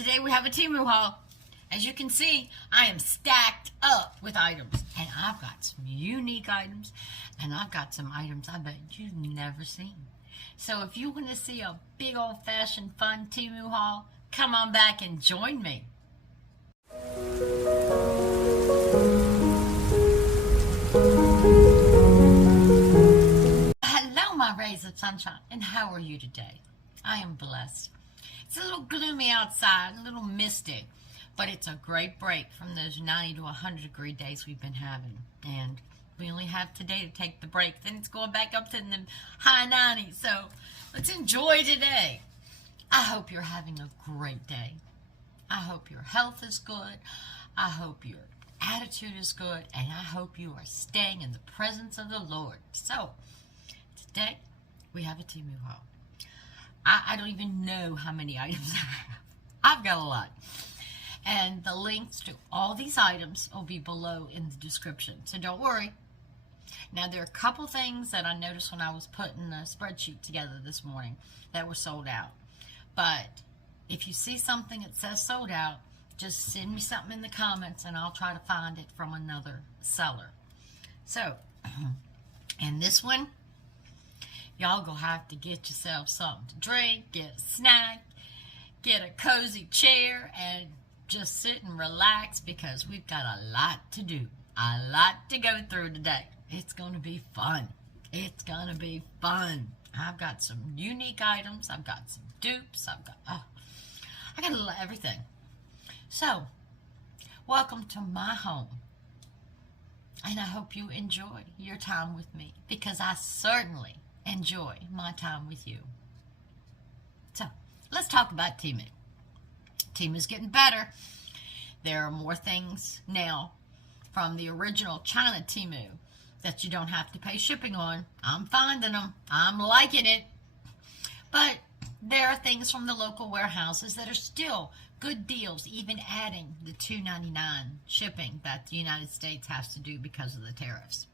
Today we have a Temu haul. As you can see, I am stacked up with items. And I've got some unique items. And I've got some items I bet you've never seen. So if you want to see a big old-fashioned fun Temu haul, come on back and join me. Hello, my rays of sunshine, and how are you today? I am blessed. It's a little gloomy outside, a little misty, but it's a great break from those 90 to 100 degree days we've been having. And we only have today to take the break. Then it's going back up to the high 90s. So let's enjoy today. I hope you're having a great day. I hope your health is good. I hope your attitude is good. And I hope you are staying in the presence of the Lord. So today we have a Temu haul. I don't even know how many items I have. I've got a lot. And the links to all these items will be below in the description. So don't worry. Now, there are a couple things that I noticed when I was putting the spreadsheet together this morning that were sold out. But if you see something that says sold out, just send me something in the comments and I'll try to find it from another seller. So, and this one, y'all gonna have to get yourself something to drink, get a snack, get a cozy chair, and just sit and relax because we've got a lot to do, a lot to go through today. It's gonna be fun. It's gonna be fun. I've got some unique items. I've got some dupes. I got a little everything. So, welcome to my home. And I hope you enjoy your time with me because I certainly enjoy my time with you. So, let's talk about Temu. Temu's getting better. There are more things now from the original China Temu that you don't have to pay shipping on. I'm finding them. I'm liking it. But there are things from the local warehouses that are still good deals, even adding the $2.99 shipping that the United States has to do because of the tariffs.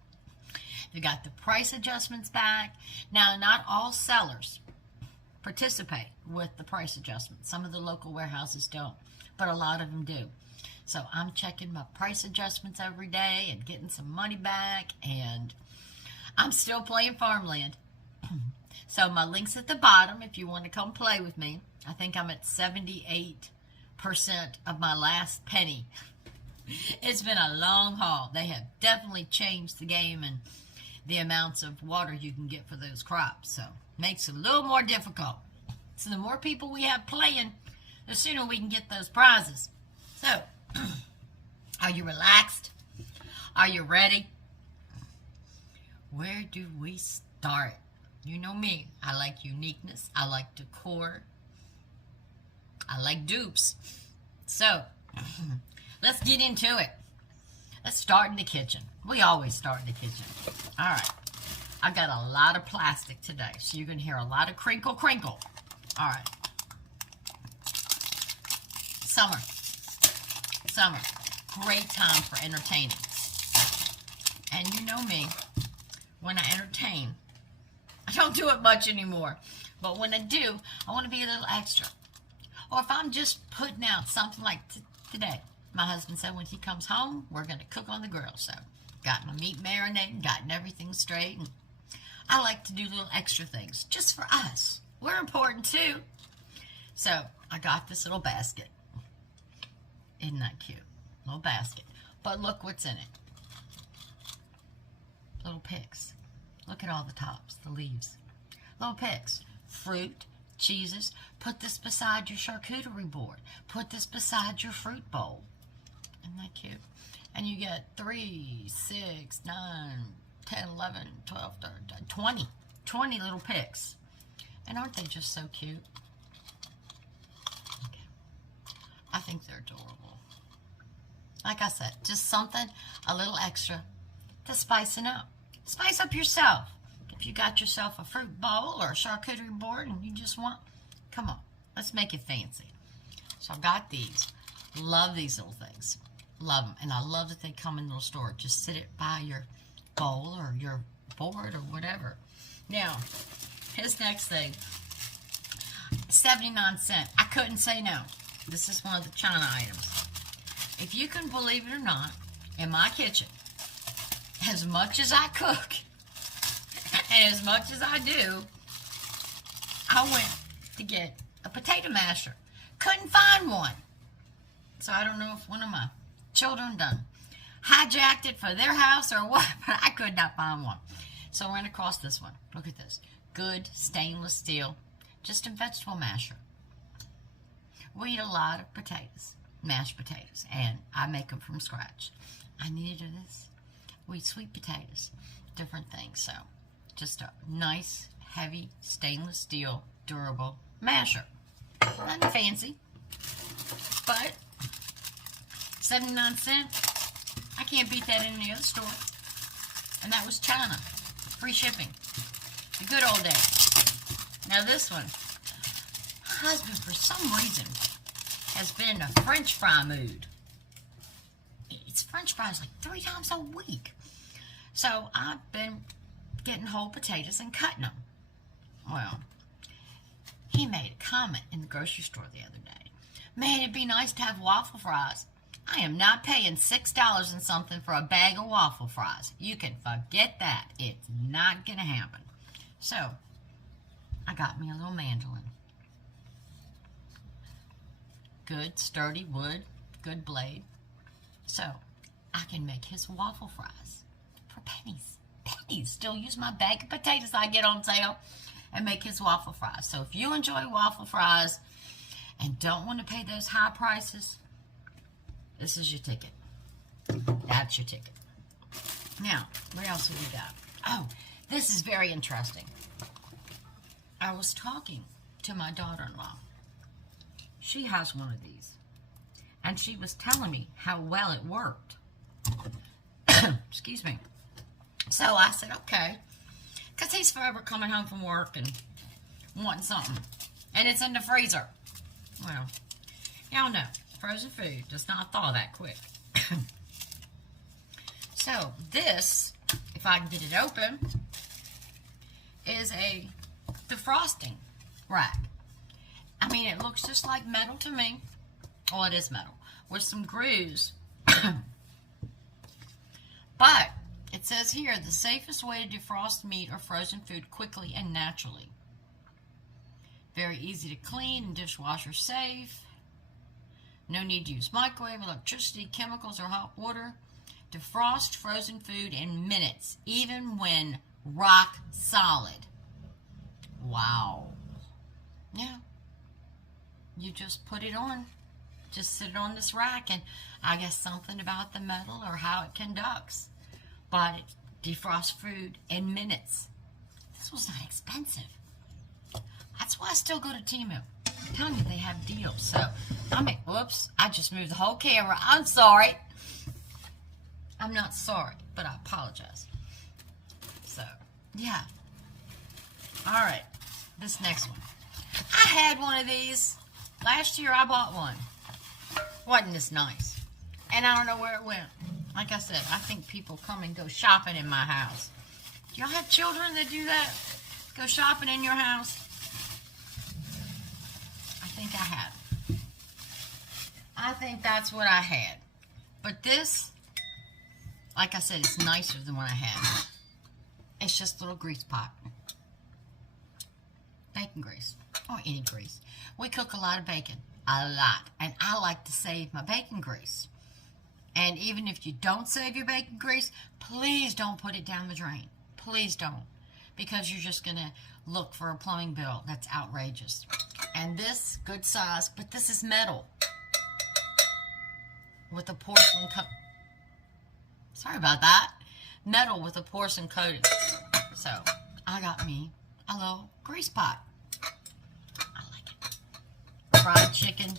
They got the price adjustments back. Now, not all sellers participate with the price adjustments. Some of the local warehouses don't, but a lot of them do. So I'm checking my price adjustments every day and getting some money back, and I'm still playing Farmland. So my link's at the bottom if you want to come play with me. I think I'm at 78% of my last penny. It's been a long haul. They have definitely changed the game and the amounts of water you can get for those crops. So it makes it a little more difficult. So the more people we have playing, the sooner we can get those prizes. So, are you relaxed? Are you ready? Where do we start? You know me. I like uniqueness. I like decor. I like dupes. So, let's get into it. Let's start in the kitchen. We always start in the kitchen. All right. I've got a lot of plastic today, so you're going to hear a lot of crinkle, crinkle. All right. Summer. Summer. Great time for entertaining. And you know me. When I entertain, I don't do it much anymore. But when I do, I want to be a little extra. Or if I'm just putting out something like today. My husband said when he comes home, we're going to cook on the grill. So, got my meat marinated, gotten everything straight. And I like to do little extra things just for us. We're important too. So, I got this little basket. Isn't that cute? Little basket. But look what's in it. Little picks. Look at all the tops, the leaves. Little picks. Fruit, cheeses. Put this beside your charcuterie board. Put this beside your fruit bowl. Isn't that cute? And you get 3, 6, 9, 10, 11, 12, 13, 20 little picks. And aren't they just so cute? Okay. I think they're adorable. Like I said, just something a little extra to spice it up. Spice up yourself. If you got yourself a fruit bowl or a charcuterie board and you just want, come on, let's make it fancy. So I've got these. Love these little things. Love them. And I love that they come in little storage. Just sit it by your bowl or your board or whatever. Now, his next thing, 79 cents. I couldn't say no. This is one of the China items. If you can believe it or not, in my kitchen, as much as I cook, and as much as I do, I went to get a potato masher. Couldn't find one. So I don't know if one of my children done hijacked it for their house or what, but I could not find one. So I ran across this one. Look at this. Good stainless steel, just a vegetable masher. We eat a lot of potatoes, mashed potatoes, and I make them from scratch. I needed this. We eat sweet potatoes, different things. So just a nice, heavy, stainless steel, durable masher. Nothing fancy, but 79 cents. I can't beat that in any other store. And that was China. Free shipping. The good old days. Now this one, my husband for some reason has been in a French fry mood. It's French fries like 3 times a week. So I've been getting whole potatoes and cutting them. Well, he made a comment in the grocery store the other day. Man, it'd be nice to have waffle fries. I am not paying $6 and something for a bag of waffle fries. You can forget that. It's not going to happen. So, I got me a little mandolin. Good, sturdy wood, good blade. So, I can make his waffle fries for pennies. Pennies. Still use my bag of potatoes I get on sale and make his waffle fries. So, if you enjoy waffle fries and don't want to pay those high prices, this is your ticket. That's your ticket. Now, what else have we got? Oh, this is very interesting. I was talking to my daughter-in-law. She has one of these. And she was telling me how well it worked. Excuse me. So I said, okay. Because he's forever coming home from work and wanting something. And it's in the freezer. Well, y'all know. Frozen food does not thaw that quick. So this, if I can get it open, is a defrosting rack. I mean, it looks just like metal to me. Well, it is metal with some grooves. But it says here, the safest way to defrost meat or frozen food quickly and naturally. Very easy to clean and dishwasher safe. No need to use microwave, electricity, chemicals, or hot water. Defrost frozen food in minutes, even when rock solid. Wow. Yeah. You just put it on. Just sit it on this rack, and I guess something about the metal or how it conducts. But it defrosts food in minutes. This was not expensive. That's why I still go to Temu. I'm telling you, they have deals. So, whoops, I just moved the whole camera. I'm sorry. I'm not sorry, but I apologize. So, yeah. All right, this next one. I had one of these. Last year, I bought one. Wasn't this nice? And I don't know where it went. Like I said, I think people come and go shopping in my house. Do y'all have children that do that? Go shopping in your house? I think I have. I think that's what I had. But this, like I said, it's nicer than what I had. It's just a little grease pot. Bacon grease. Or any grease. We cook a lot of bacon. A lot. And I like to save my bacon grease. And even if you don't save your bacon grease, please don't put it down the drain. Please don't. Because you're just going to look for a plumbing bill that's outrageous. And this, good size, but this is metal. With a porcelain coat. Sorry about that. Metal with a porcelain coating. So, I got me a little grease pot. I like it. Fried chicken,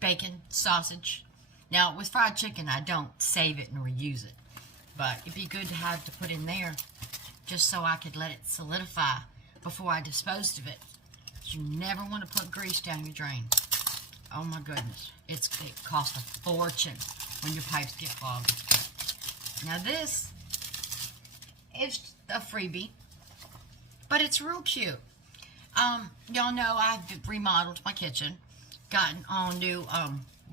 bacon, sausage. Now, with fried chicken, I don't save it and reuse it. But it'd be good to have to put in there just so I could let it solidify before I disposed of it. You never want to put grease down your drain. Oh my goodness. It costs a fortune when your pipes get clogged. Now this is a freebie, but it's real cute. Y'all know I've remodeled my kitchen, gotten all new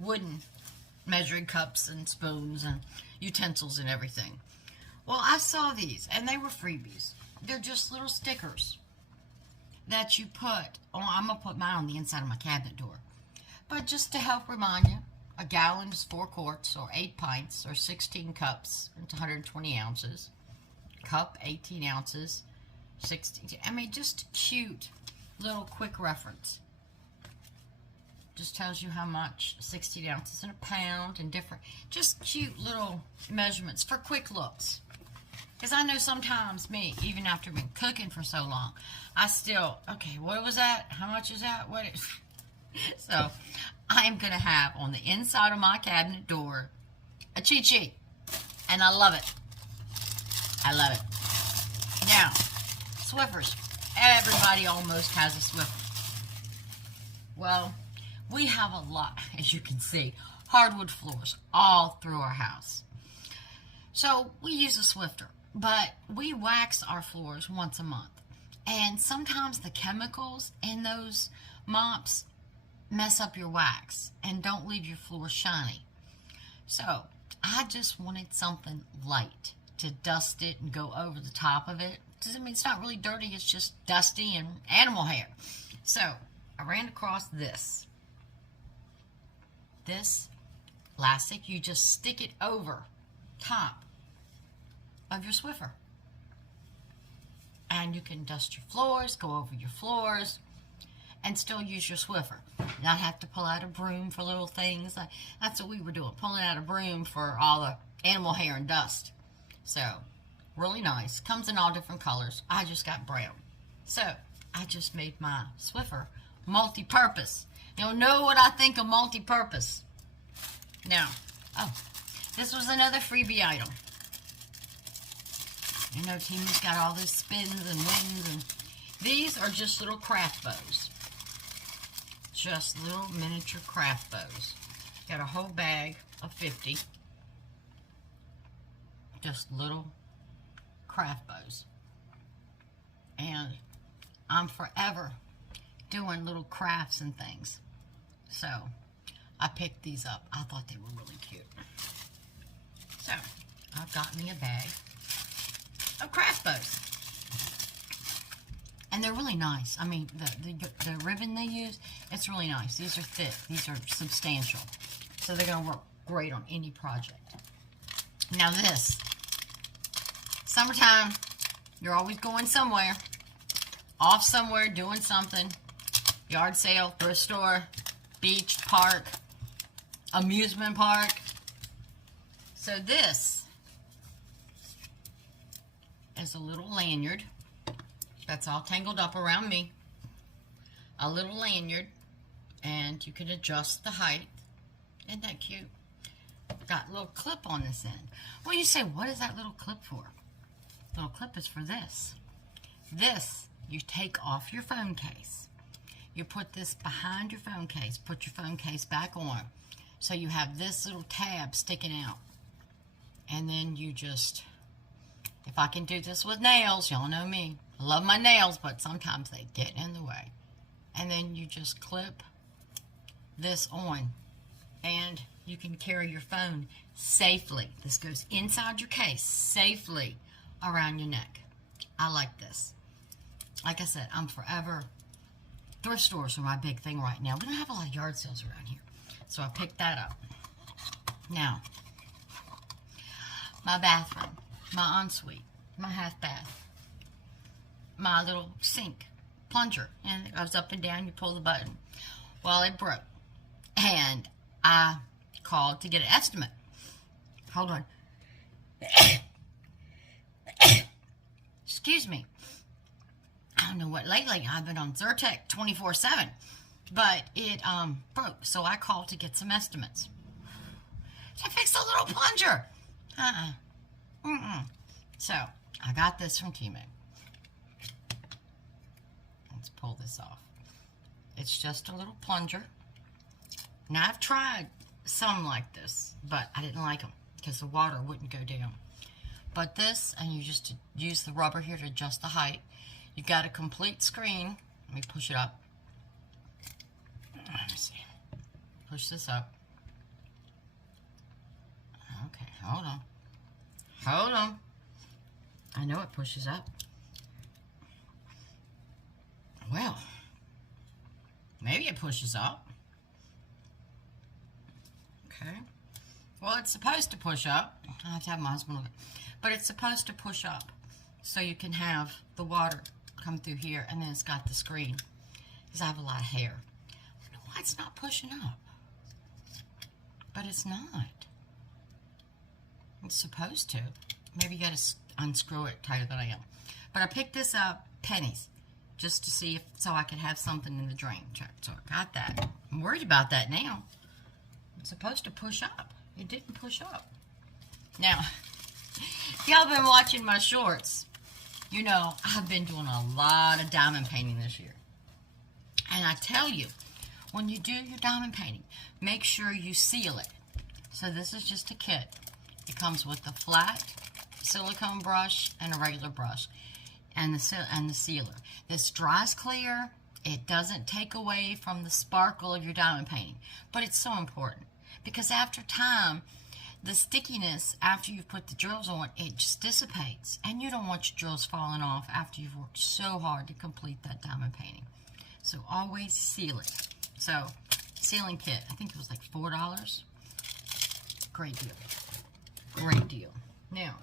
wooden measuring cups and spoons and utensils and everything. Well, I saw these, and they were freebies. They're just little stickers that you put on. I'm going to put mine on the inside of my cabinet door. But just to help remind you, a gallon is 4 quarts, or 8 pints, or 16 cups. It's 120 ounces. Cup, 18 ounces. 16. I mean, just cute little quick reference. Just tells you how much 16 ounces in a pound and different, just cute little measurements for quick looks. Because I know sometimes me, even after been cooking for so long, I still, okay, what was that? How much is that? What is... So, I am going to have on the inside of my cabinet door a cheat sheet. And I love it. I love it. Now, Swiffers. Everybody almost has a Swiffer. Well, we have a lot, as you can see, hardwood floors all through our house. So we use a Swiffer, but we wax our floors once a month. And sometimes the chemicals in those mops mess up your wax and don't leave your floor shiny. So I just wanted something light to dust it and go over the top of it. I mean, it's not really dirty, it's just dusty and animal hair. So I ran across this. This elastic, you just stick it over top of your Swiffer. And you can dust your floors, go over your floors, and still use your Swiffer. Not have to pull out a broom for little things. That's what we were doing, pulling out a broom for all the animal hair and dust. So, really nice. Comes in all different colors. I just got brown. So, I just made my Swiffer multi-purpose. You'll know what I think of multi-purpose. Now, oh, this was another freebie item. You know, Temu's got all these spins and wings, and these are just little craft bows. Just little miniature craft bows. Got a whole bag of 50. Just little craft bows. And I'm forever doing little crafts and things. So, I picked these up. I thought they were really cute. So, I've got me a bag of craft bows. And they're really nice. I mean, the ribbon they use, it's really nice. These are thick. These are substantial. So they're going to work great on any project. Now this. Summertime, you're always going somewhere. Off somewhere, doing something. Yard sale, thrift store, beach, park, amusement park. So this is a little lanyard that's all tangled up around me. A little lanyard, and you can adjust the height. Isn't that cute? Got a little clip on this end. Well, you say, what is that little clip for? The little clip is for this. This, you take off your phone case. You put this behind your phone case. Put your phone case back on. So you have this little tab sticking out. And then you just, if I can do this with nails, y'all know me. I love my nails, but sometimes they get in the way. And then you just clip this on. And you can carry your phone safely. This goes inside your case safely around your neck. I like this. Like I said, I'm forever. Thrift stores are my big thing right now. We don't have a lot of yard sales around here. So I picked that up. Now, my bathroom, my ensuite, my half bath, my little sink, plunger. And it goes up and down, you pull the button. Well, it broke. And I called to get an estimate. Hold on. Excuse me. I don't know what lately. I've been on Zyrtec 24/7. But it broke. So I called to get some estimates. So I fixed a little plunger. So I got this from Temu. Let's pull this off. It's just a little plunger. Now I've tried some like this, but I didn't like them because the water wouldn't go down. But this, and you just use the rubber here to adjust the height. You've got a complete screen. Let me push it up. Let me see. push this up. Okay, hold on. Hold on. I know it pushes up. Well, maybe it pushes up. Okay. Well, it's supposed to push up. I have to have my husband look at it. But it's supposed to push up so you can have the water come through here, and then it's got the screen. Because I have a lot of hair. I don't know why it's not pushing up. But it's not. It's supposed to. Maybe you got to unscrew it tighter than I am. But I picked this up, pennies, just to see if, so I could have something in the drain. So I got that. I'm worried about that now. It's supposed to push up. It didn't push up. Now, if y'all been watching my shorts, you know I've been doing a lot of diamond painting this year. And I tell you, when you do your diamond painting, make sure you seal it. So this is just a kit. It comes with a flat silicone brush and a regular brush and the sealer. This dries clear. It doesn't take away from the sparkle of your diamond painting. But it's so important because after time, the stickiness after you've put the drills on, it just dissipates. And you don't want your drills falling off after you've worked so hard to complete that diamond painting. So always seal it. So, sealing kit, I think it was like $4. Great deal. Great deal. Now,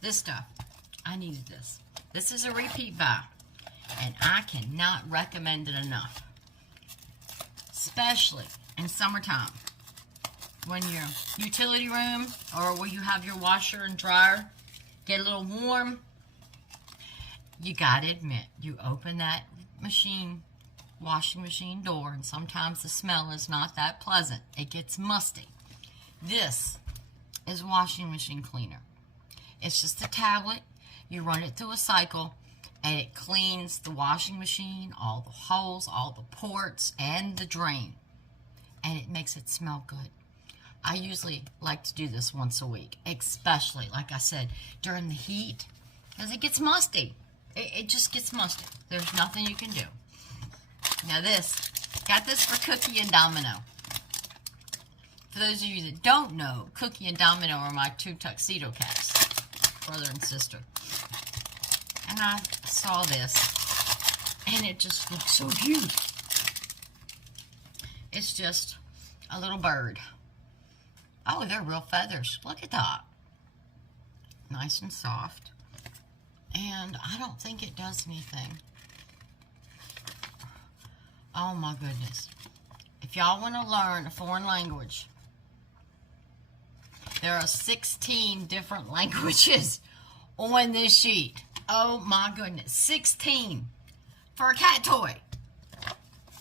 this stuff. I needed this. This is a repeat buy. And I cannot recommend it enough. Especially in summertime. When your utility room or where you have your washer and dryer get a little warm, you gotta admit, you open that washing machine door, and sometimes the smell is not that pleasant. It gets musty. This is washing machine cleaner. It's just a tablet. You run it through a cycle, and it cleans the washing machine, all the holes, all the ports, and the drain. And it makes it smell good. I usually like to do this once a week, especially, like I said, during the heat, because it gets musty. It just gets musty. There's nothing you can do. Now got this for Cookie and Domino. For those of you that don't know, Cookie and Domino are my two tuxedo cats, brother and sister. And I saw this, and it just looks so cute. It's just a little bird. Oh, they're real feathers. Look at that. Nice and soft. And I don't think it does anything. Oh my goodness. If y'all want to learn a foreign language, there are 16 different languages on this sheet. Oh my goodness. 16 for a cat toy.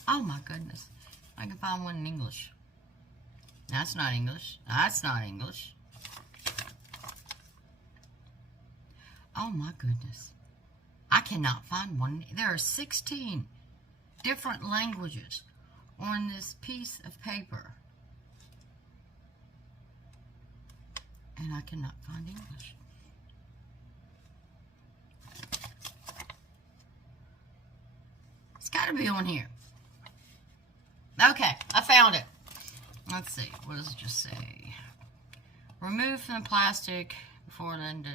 Oh my goodness. I can find one in English. That's not English. That's not English. Oh my goodness. I cannot find one. There are 16 different languages on this piece of paper. And I cannot find English. It's got to be on here. Okay, I found it. Let's see. What does it just say? Remove from the plastic before then.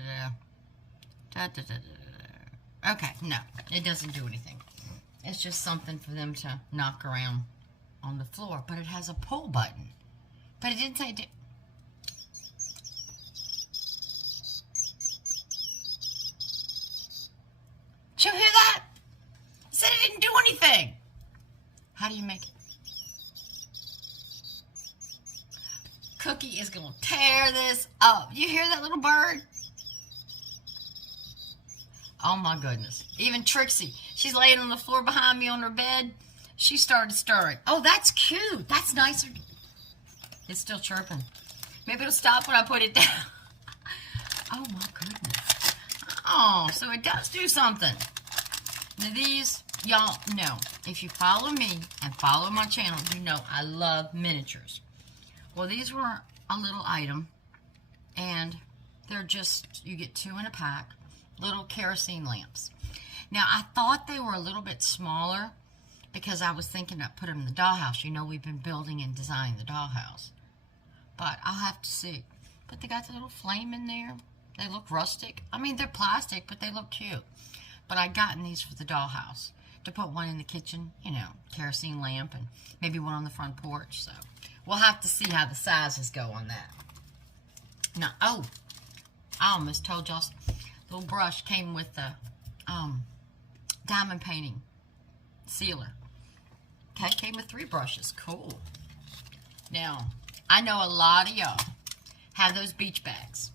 Okay, no, it doesn't do anything. It's just something for them to knock around on the floor. But it has a pull button. But it didn't say... Did you hear that? It said it didn't do anything. How do you make it? Cookie is going to tear this up. You hear that little bird? Oh my goodness. Even Trixie, she's laying on the floor behind me on her bed. She started stirring. Oh, that's cute. That's nicer. It's still chirping. Maybe it'll stop when I put it down. Oh my goodness. Oh, so it does do something. Now these, y'all know, if you follow me and follow my channel, you know I love miniatures. Well, these were a little item, and they're just, you get 2 in a pack, little kerosene lamps. Now, I thought they were a little bit smaller, because I was thinking of putting them in the dollhouse. You know, we've been building and designing the dollhouse. But I'll have to see. But they got the little flame in there. They look rustic. I mean, they're plastic, but they look cute. But I gotten these for the dollhouse. To put one in the kitchen, you know, kerosene lamp, and maybe one on the front porch. So we'll have to see how the sizes go on that. Now, oh, I almost told y'all, little brush came with the diamond painting sealer. Okay, came with 3 brushes. Cool. Now, I know a lot of y'all have those beach bags.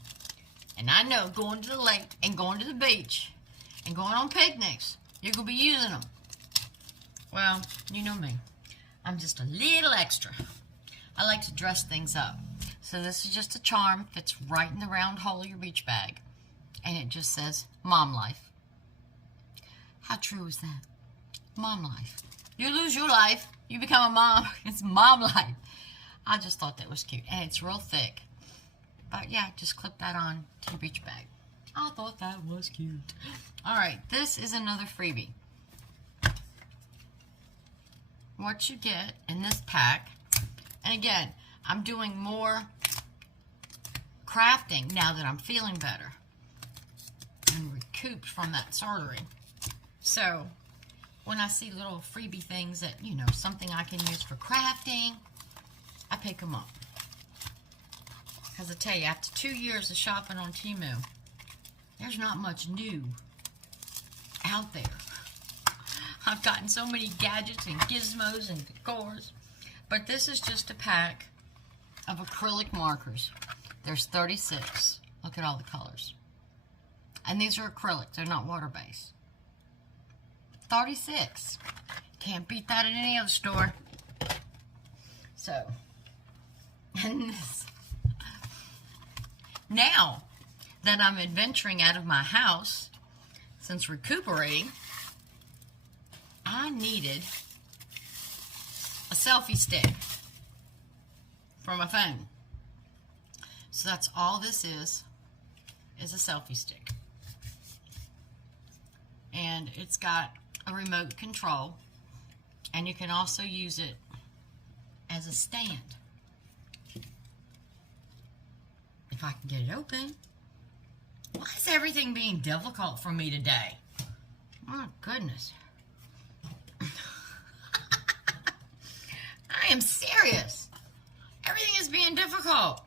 And I know going to the lake and going to the beach and going on picnics, you're going to be using them. Well, you know me. I'm just a little extra. I like to dress things up. So this is just a charm. Fits right in the round hole of your beach bag. And it just says, Mom Life. How true is that? Mom life. You lose your life, you become a mom. It's Mom Life. I just thought that was cute. And it's real thick. But yeah, just clip that on to your beach bag. I thought that was cute. Alright, this is another freebie. What you get in this pack, and again, I'm doing more crafting now that I'm feeling better and recouped from that surgery. So when I see little freebie things that, you know, something I can use for crafting, I pick them up. Because I tell you, after 2 years of shopping on Temu, there's not much new out there. I've gotten so many gadgets and gizmos and decors. But this is just a pack of acrylic markers. There's 36. Look at all the colors. And these are acrylic. They're not water-based. 36. Can't beat that at any other store. So, and this. Now that I'm adventuring out of my house, since recuperating, I needed a selfie stick for my phone. So that's all this is a selfie stick. And it's got a remote control, and you can also use it as a stand. If I can get it open. Why is everything being difficult for me today? My goodness. I am serious. Everything is being difficult.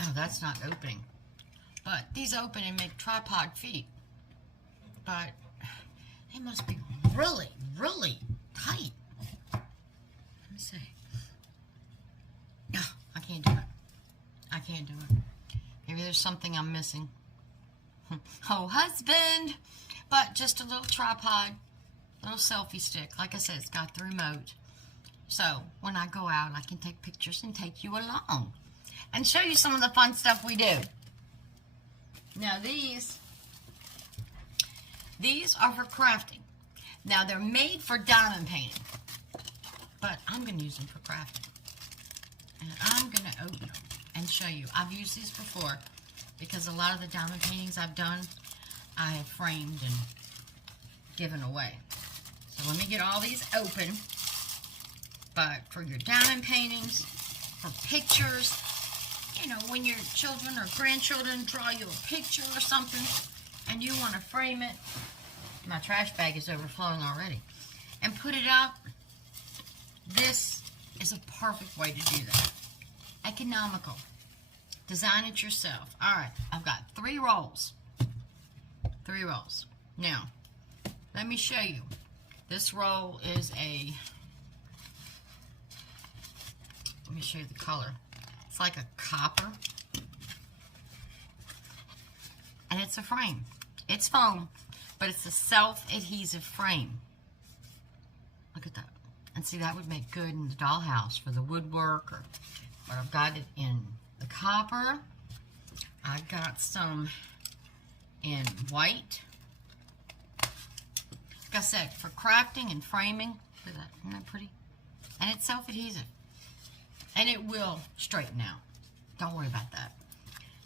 Oh, that's not opening. But these open and make tripod feet. But they must be really, really tight. Let me see. Oh, I can't do it. I can't do it. Maybe there's something I'm missing. Oh, husband! But just a little tripod, little selfie stick. Like I said, it's got the remote. So when I go out, I can take pictures and take you along and show you some of the fun stuff we do. Now these are for crafting. Now they're made for diamond painting, but I'm going to use them for crafting. And I'm going to open them and show you. I've used these before because a lot of the diamond paintings I've done, I have framed and given away. So let me get all these open. But for your diamond paintings, for pictures, you know, when your children or grandchildren draw you a picture or something and you want to frame it, my trash bag is overflowing already, and put it up, this is a perfect way to do that. Economical. Design it yourself. Alright, I've got 3 rolls. 3 rolls. Now, let me show you. This roll is a... Let me show you the color. It's like a copper. And it's a frame. It's foam, but it's a self-adhesive frame. Look at that. And see, that would make good in the dollhouse for the woodwork. But I've got it in the copper. I got some in white. Like I said, for crafting and framing. Look at that. Isn't that pretty? And it's self-adhesive. And it will straighten out. Don't worry about that.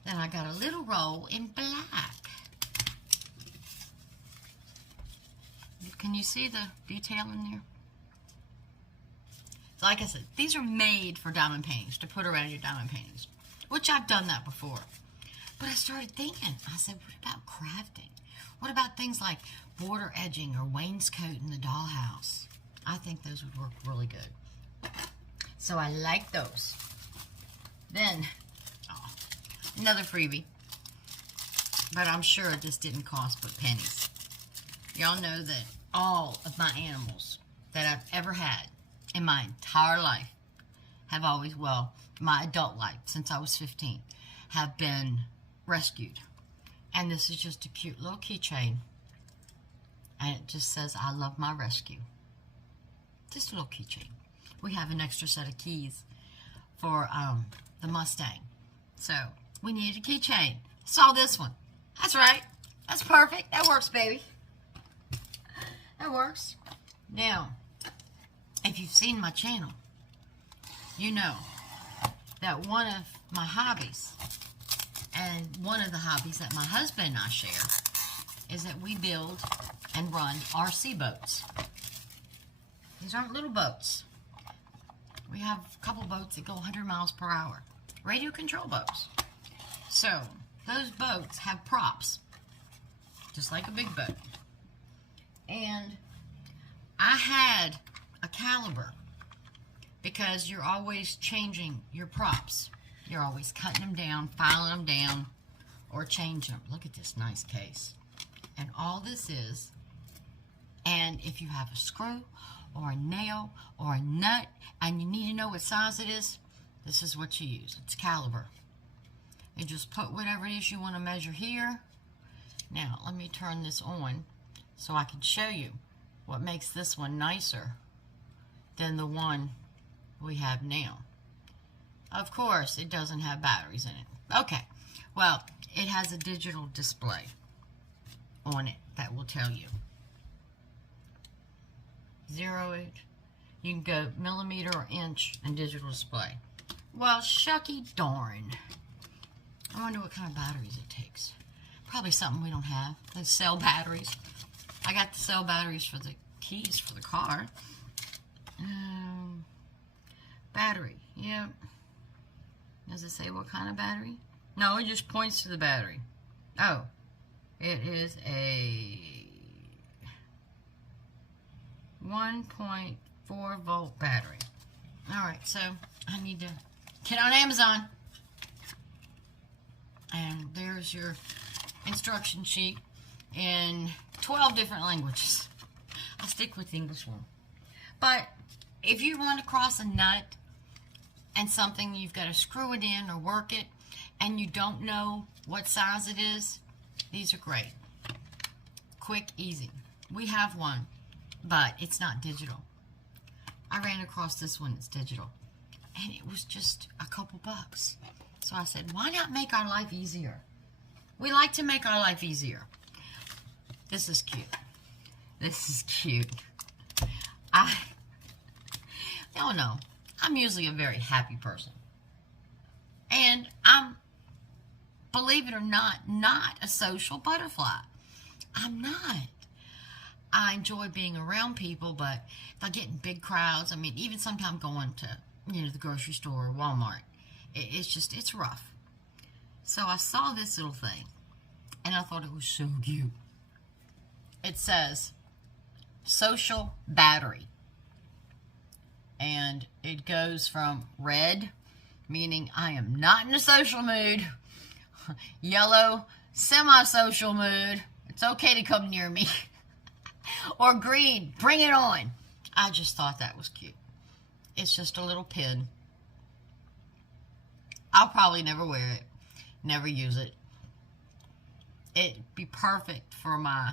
Then I got a little roll in black. You Can you see the detail in there? So like I said, these are made for diamond paintings, to put around your diamond paintings, which I've done that before. But I started thinking, I said, what about crafting? What about things like border edging or wainscot in the dollhouse? I think those would work really good. So I like those. Then, another freebie. But I'm sure this didn't cost but pennies. Y'all know that all of my animals that I've ever had in my entire life have always, well, my adult life, since I was 15, have been rescued. And this is just a cute little keychain. And it just says, I love my rescue. Just a little keychain. We have an extra set of keys for the Mustang. So, we needed a keychain. Saw this one. That's right. That's perfect. That works, baby. That works. Now, if you've seen my channel, you know that one of my hobbies, and one of the hobbies that my husband and I share, is that we build and run RC boats. These aren't little boats. We have a couple boats that go 100 miles per hour. Radio control boats. So, those boats have props, just like a big boat. And I had a caliber, because you're always changing your props. You're always cutting them down, filing them down, or changing them. Look at this nice case. And all this is, and if you have a screw, or a nail, or a nut, and you need to know what size it is, this is what you use. It's caliber. You just put whatever it is you want to measure here. Now, let me turn this on so I can show you what makes this one nicer than the one we have now. Of course, it doesn't have batteries in it. Okay, well, it has a digital display on it that will tell you. 0, you can go millimeter or inch in digital display. Well, shucky darn. I wonder what kind of batteries it takes. Probably something we don't have. Those cell batteries. I got the cell batteries for the keys for the car. Battery. Yep. Does it say what kind of battery? No, it just points to the battery. Oh. It is a 1.4 volt battery. Alright, so I need to get on Amazon. And there's your instruction sheet in 12 different languages. I'll stick with the English one. But if you run across a nut and something, you've got to screw it in or work it, and you don't know what size it is, these are great. Quick, easy. We have one, but it's not digital. I ran across this one that's digital, and it was just a couple bucks. So I said, why not make our life easier? We like to make our life easier. This is cute. This is cute. I don't know. I'm usually a very happy person. And I'm, believe it or not a social butterfly. I'm not. I enjoy being around people, but if I get in big crowds, I mean, even sometimes going to, the grocery store or Walmart, it's rough. So I saw this little thing, and I thought it was so cute. It says, social battery. And it goes from red, meaning I am not in a social mood, yellow, semi-social mood, it's okay to come near me, or green, bring it on. I just thought that was cute. It's just a little pin. I'll probably never wear it, never use it. It'd be perfect for my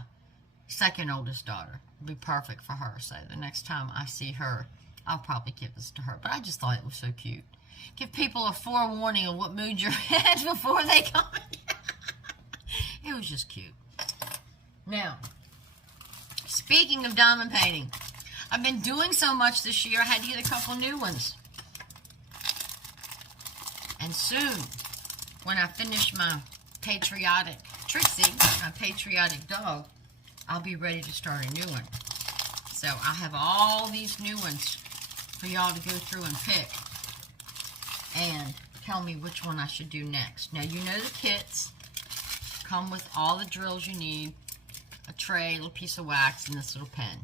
second oldest daughter. It'd be perfect for her. So the next time I see her, I'll probably give this to her. But I just thought it was so cute. Give people a forewarning of what mood you're in before they come. It was just cute. Now, speaking of diamond painting, I've been doing so much this year, I had to get a couple new ones. And soon, when I finish my patriotic Trixie, my patriotic dog, I'll be ready to start a new one. So I have all these new ones for y'all to go through and pick and tell me which one I should do next. Now, you know the kits come with all the drills you need, a tray, a little piece of wax, and this little pen.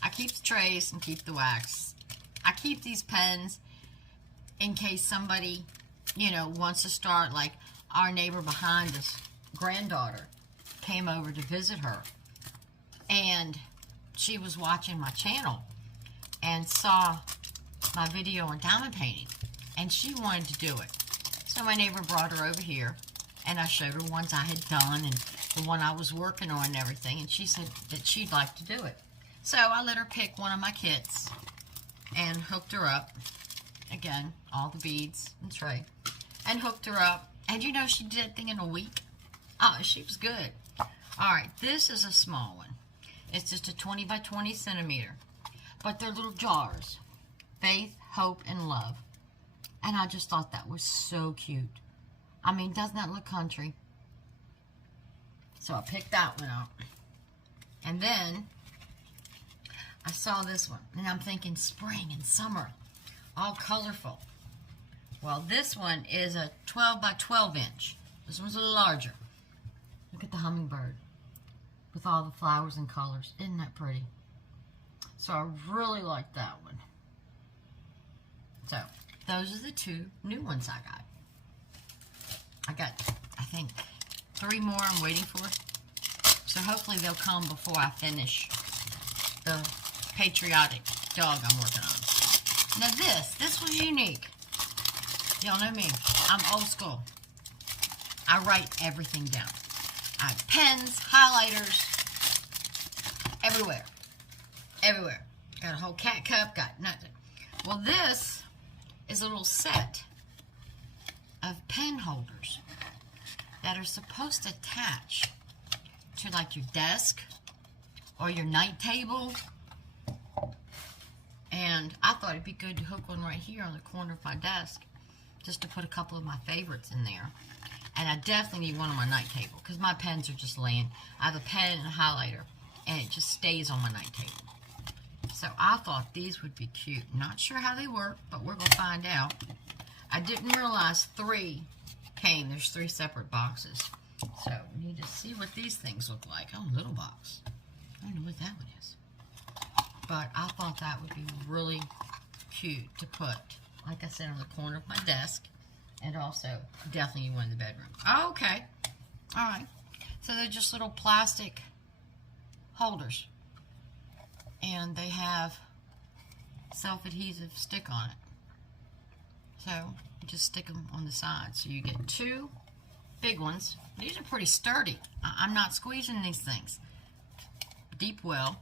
I keep the trays and keep the wax. I keep these pens in case somebody, you know, wants to start, like our neighbor behind us, granddaughter, came over to visit her. And she was watching my channel and saw my video on diamond painting. And she wanted to do it. So my neighbor brought her over here. And I showed her ones I had done and the one I was working on and everything. And she said that she'd like to do it. So I let her pick one of my kits and hooked her up. Again, all the beads and tray. And hooked her up. And you know, she did that thing in a week. Oh, she was good. Alright, this is a small one. It's just a 20 by 20 centimeter. But they're little jars. Faith, hope, and love. And I just thought that was so cute. I mean, doesn't that look country? So I picked that one up. And then I saw this one. And I'm thinking spring and summer. All colorful. Well, this one is a 12 by 12 inch. This one's a little larger. Look at the hummingbird with all the flowers and colors. Isn't that pretty? So I really like that one. So those are the two new ones I got. I got, I think, 3 more I'm waiting for. So hopefully they'll come before I finish the patriotic dog I'm working on. Now this was unique. Y'all know me. I'm old school. I write everything down. I have pens, highlighters, everywhere. Everywhere. Got a whole cat cup, got nothing. Well, this is a little set of pen holders that are supposed to attach to like your desk or your night table. And I thought it'd be good to hook one right here on the corner of my desk just to put a couple of my favorites in there. And I definitely need one on my night table because my pens are just laying. I have a pen and a highlighter and it just stays on my night table. So I thought these would be cute. Not sure how they work, but we're going to find out. I didn't realize 3 came. There's 3 separate boxes. So we need to see what these things look like. Oh, little box. I don't know what that one is. But I thought that would be really cute to put, like I said, on the corner of my desk. And also, definitely one in the bedroom. Oh, okay. All right. So they're just little plastic holders. And they have self-adhesive stick on it. So, you just stick them on the side. So you get 2 big ones. These are pretty sturdy. I'm not squeezing these things. Deep well.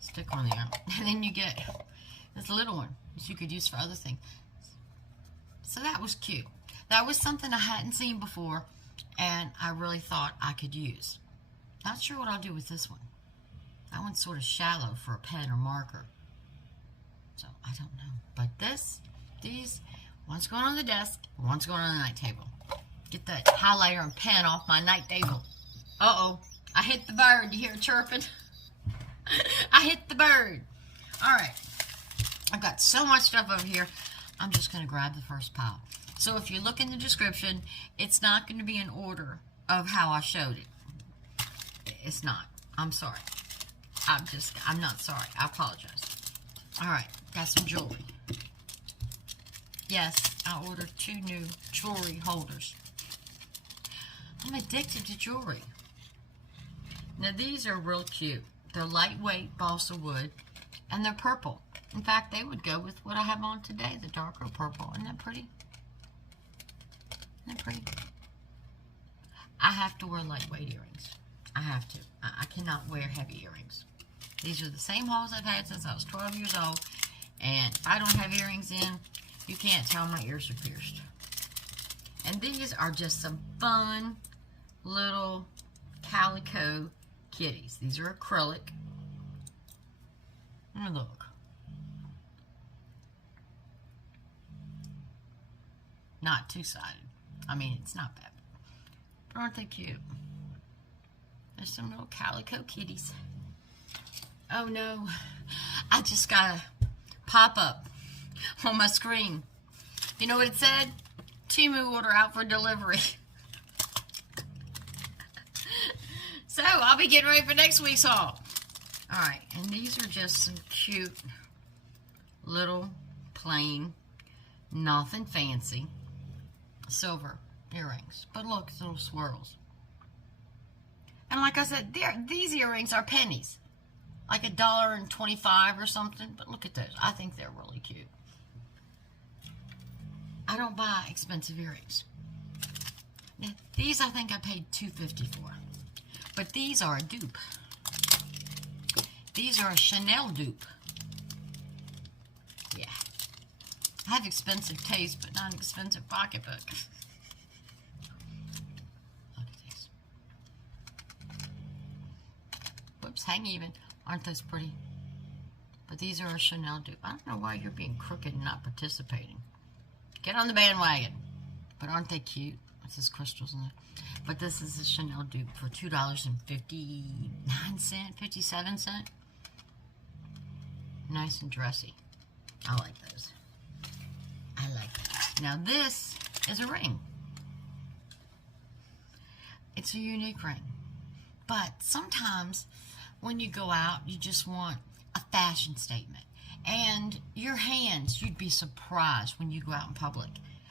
Stick on there. And then you get this little one, which you could use for other things. So that was cute. That was something I hadn't seen before, and I really thought I could use. Not sure what I'll do with this one. That one's sort of shallow for a pen or marker. So, I don't know. But these, one's going on the desk, one's going on the night table. Get that highlighter and pen off my night table. Uh-oh. I hit the bird. You hear it chirping? I hit the bird. All right. I've got so much stuff over here. I'm just going to grab the first pile. So if you look in the description, it's not going to be in order of how I showed it. It's not. I'm sorry. I'm not sorry. I apologize. All right. Got some jewelry. Yes, I ordered 2 new jewelry holders. I'm addicted to jewelry. Now these are real cute. They're lightweight balsa wood, and they're purple. In fact, they would go with what I have on today, the darker purple. Isn't that pretty? Isn't that pretty? I have to wear lightweight earrings. I have to. I cannot wear heavy earrings. These are the same holes I've had since I was 12 years old. And if I don't have earrings in, you can't tell my ears are pierced. And these are just some fun little calico kitties. These are acrylic. And look. Not two-sided. I mean, it's not bad. But aren't they cute? There's some little calico kitties. Oh no, I just got a pop-up on my screen. You know what it said? Temu order out for delivery. So, I'll be getting ready for next week's haul. Alright, and these are just some cute little plain, nothing fancy, silver earrings. But look, it's little swirls. And like I said, these earrings are pennies. Like $1.25 or something. But look at those. I think they're really cute. I don't buy expensive earrings. Now, these I think I paid $2.50 for. But these are a dupe. These are a Chanel dupe. Yeah. I have expensive taste, but not an expensive pocketbook. Look at these. Whoops, hang even. Aren't those pretty? But these are a Chanel dupe. I don't know why you're being crooked and not participating. Get on the bandwagon. But aren't they cute? It says crystals in there. But this is a Chanel dupe for $2.59, 57 cents. Nice and dressy. I like those. I like those. Now this is a ring. It's a unique ring. But sometimes when you go out, you just want a fashion statement. And your hands, you'd be surprised when you go out in public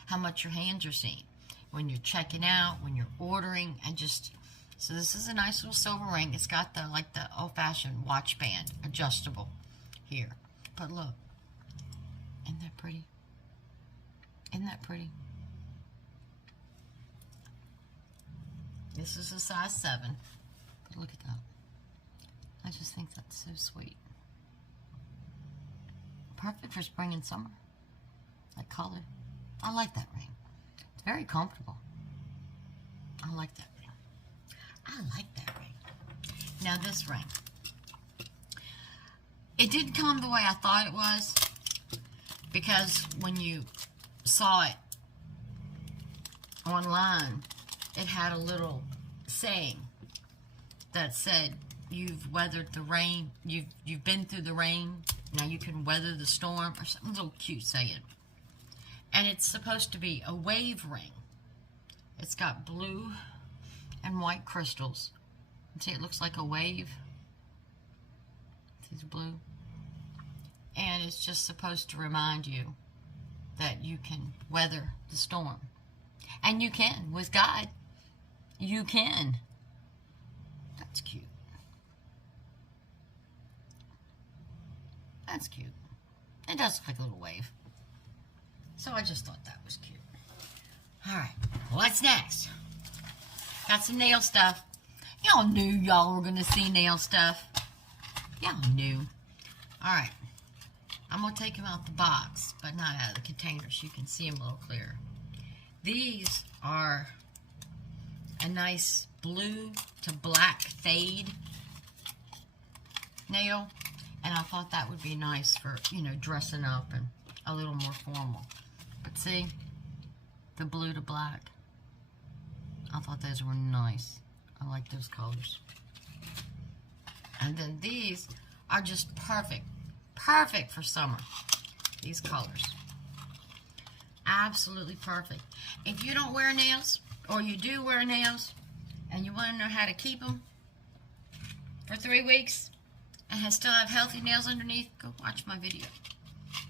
how much your hands are seen. When you're checking out, when you're ordering, and just, so this is a nice little silver ring. It's got the, like the old-fashioned watch band, adjustable here. But look, isn't that pretty? Isn't that pretty? This is a size 7. But look at that. I just think that's so sweet. Perfect for spring and summer. That color. I like that ring. It's very comfortable. I like that ring. I like that ring. Now this ring. It didn't come the way I thought it was, because when you saw it online, it had a little saying that said, "You've weathered the rain. You've been through the rain. Now you can weather the storm," or something little cute saying. And it's supposed to be a wave ring. It's got blue and white crystals. See, it looks like a wave. See the blue? And it's just supposed to remind you that you can weather the storm. And you can. With God, you can. That's cute. That's cute. It does look like a little wave. So I just thought that was cute. Alright, what's next? Got some nail stuff. Y'all knew y'all were going to see nail stuff. Y'all knew. Alright. I'm going to take them out the box, but not out of the container so you can see them a little clearer. These are a nice blue to black fade nail. And I thought that would be nice for, you know, dressing up and a little more formal. But see, the blue to black. I thought those were nice. I like those colors. And then these are just perfect. Perfect for summer. These colors. Absolutely perfect. If you don't wear nails, or you do wear nails, and you want to know how to keep them for 3 weeks, and still have healthy nails underneath, go watch my video.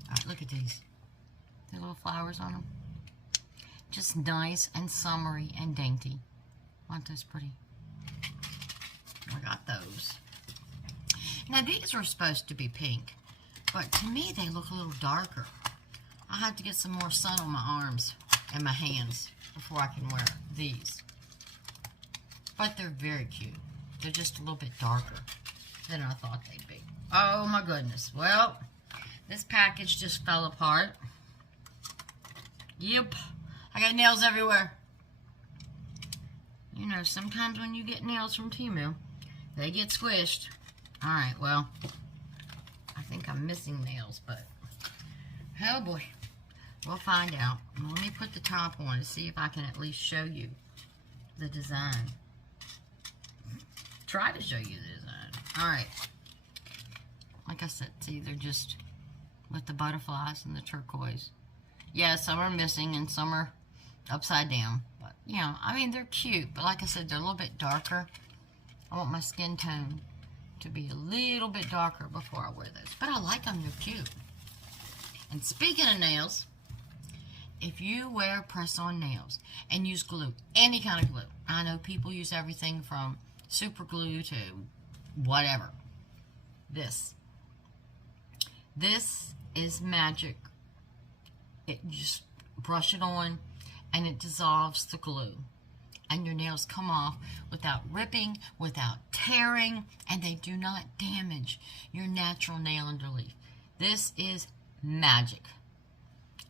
Alright, look at these. The little flowers on them. Just nice and summery and dainty. Aren't those pretty? I got those. Now these were supposed to be pink, but to me they look a little darker. I'll have to get some more sun on my arms and my hands before I can wear these. But they're very cute. They're just a little bit darker than I thought they'd be. Oh my goodness. Well, this package just fell apart. Yep. I got nails everywhere. You know, sometimes when you get nails from Temu, they get squished. Alright, well, I think I'm missing nails, but oh boy. We'll find out. Let me put the top on to see if I can at least show you the design. Try to show you the design. Alright. like I said, see, they're just with the butterflies and the turquoise. Yeah, some are missing and some are upside down. But, you know, I mean, they're cute. But like I said, they're a little bit darker. I want my skin tone to be a little bit darker before I wear those. But I like them. They're cute. And speaking of nails, if you wear press-on nails and use glue, any kind of glue, I know people use everything from super glue to whatever. This is magic. It just brush it on and it dissolves the glue. And your nails come off without ripping, without tearing, and they do not damage your natural nail underleaf. This is magic.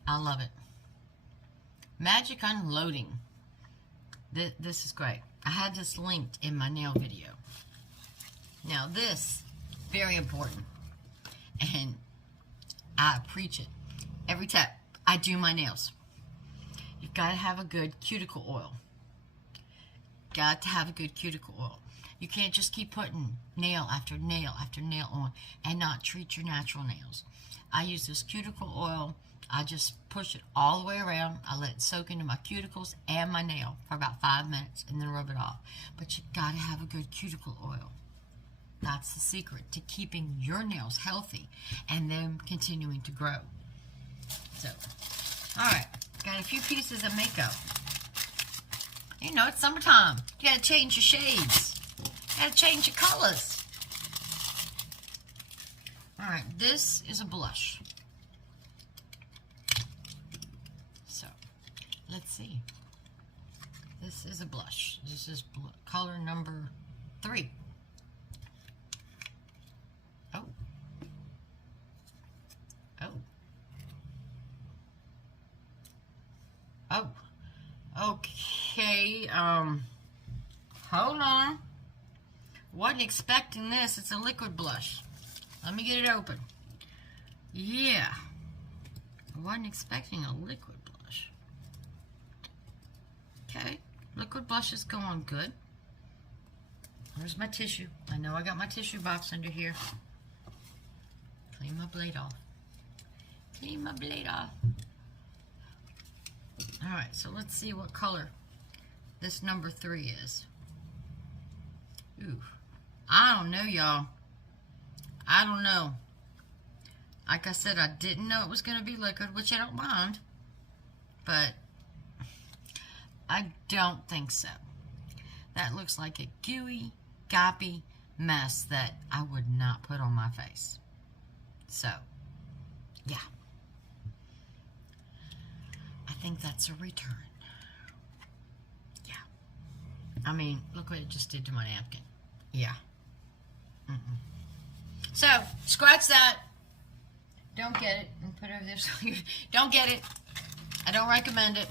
I love it. Magic unloading. This is great. I had this linked in my nail video. Now this, very important, and I preach it every time I do my nails. You've got to have a good cuticle oil. Got to have a good cuticle oil. You can't just keep putting nail after nail after nail on and not treat your natural nails. I use this cuticle oil. I just push it all the way around. I let it soak into my cuticles and my nail for about 5 minutes and then rub it off. But you got to have a good cuticle oil. That's the secret to keeping your nails healthy and them continuing to grow. So, alright, got a few pieces of makeup. You know, it's summertime. You gotta change your shades. You gotta change your colors. Alright, this is a blush. So, let's see. This is a blush. This is color number 3. Oh. Oh. Oh. Okay, hold on. Wasn't expecting this. It's a liquid blush. Let me get it open. Yeah. I wasn't expecting a liquid blush. Okay, liquid blush is going good. Where's my tissue? I know I got my tissue box under here. Clean my blade off. Clean my blade off. Alright, so let's see what color this number 3 is. Ooh. I don't know, y'all. I don't know. Like I said, I didn't know it was going to be liquid, which I don't mind. But I don't think so. That looks like a gooey, goppy mess that I would not put on my face. So, yeah. I think that's a return. Yeah. I mean, look what it just did to my napkin. Yeah. So, scratch that. Don't get it. And put it over there. Don't get it. I don't recommend it.